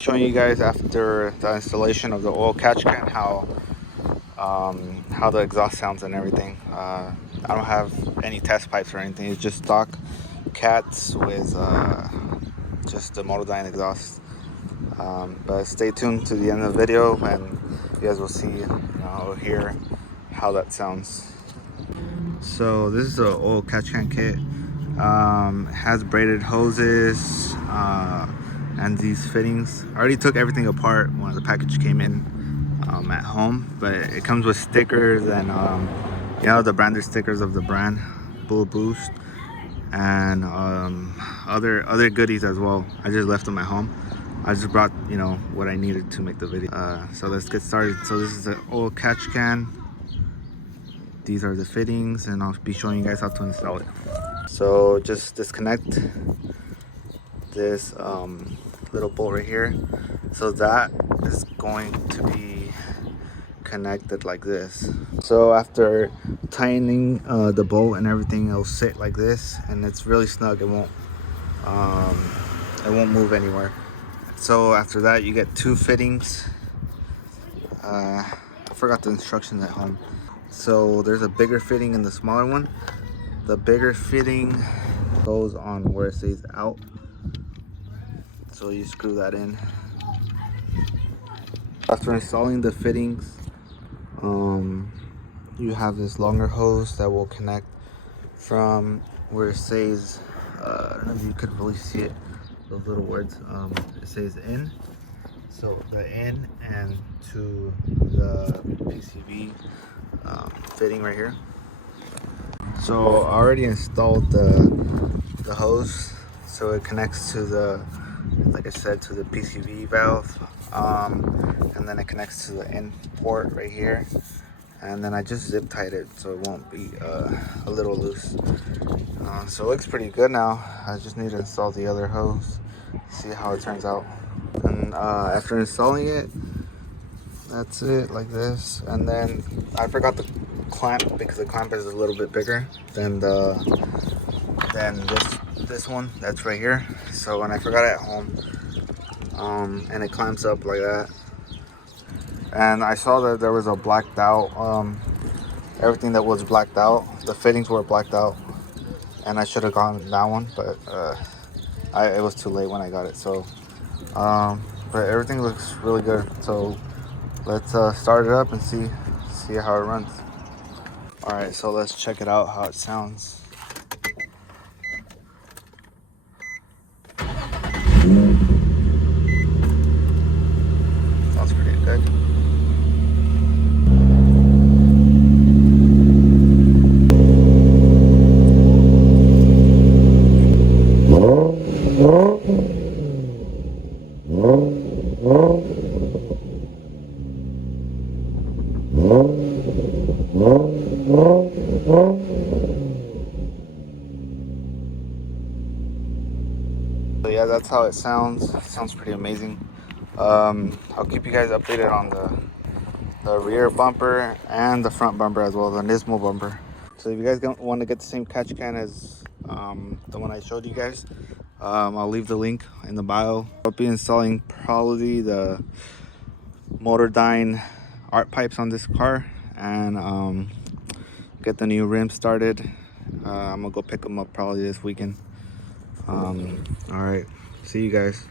Showing you guys after the installation of the oil catch can how the exhaust sounds and everything. I don't have any test pipes or anything. It's just stock cats with just the MOTORDYNE exhaust. But stay tuned to the end of the video and you guys will see, or hear how that sounds. So this is the oil catch can kit. It has braided hoses and these fittings. I already took everything apart when the package came in at home, but it comes with stickers and the branded stickers of the brand, Bullet Boost, and other goodies as well. I just left them at home. I just brought what I needed to make the video. So let's get started. So this is the oil catch can. These are the fittings, and I'll be showing you guys how to install it. So just disconnect this little bolt right here. So that is going to be connected like this. So after tightening the bolt and everything, it'll sit like this, and it's really snug. It won't move anywhere. So after that, you get two fittings. I forgot the instructions at home. So there's a bigger fitting and the smaller one. The bigger fitting goes on where it says out. So you screw that in. After installing the fittings, you have this longer hose that will connect from where it says, I don't know if you could really see it, those little words, it says in. So the in and to the PCV fitting right here. So I already installed the hose, so it connects to the, like I said, to the PCV valve, and then it connects to the in port right here, and then I just zip tied it so it won't be a little loose. So it looks pretty good now. I just need to install the other hose, see how it turns out. And after installing it, that's it, like this. And then I forgot the clamp because the clamp is a little bit bigger than this one that's right here. So when I forgot it at home, and it clamps up like that. And I saw that there was a blacked out, everything that was blacked out, the fittings were blacked out, and I should have gotten that one, but it was too late when I got it. So but everything looks really good. So let's start it up and see how it runs. All right, so let's check it out, how it sounds. Sounds pretty good. So yeah, that's how it sounds. It sounds pretty amazing. I'll keep you guys updated on the rear bumper and the front bumper as well, the Nismo bumper. So if you guys want to get the same catch can as the one I showed you guys, I'll leave the link in the bio. I'll be installing probably the MOTORDYNE art pipes on this car, and get the new rim started. I'm gonna go pick them up probably this weekend. All right, see you guys.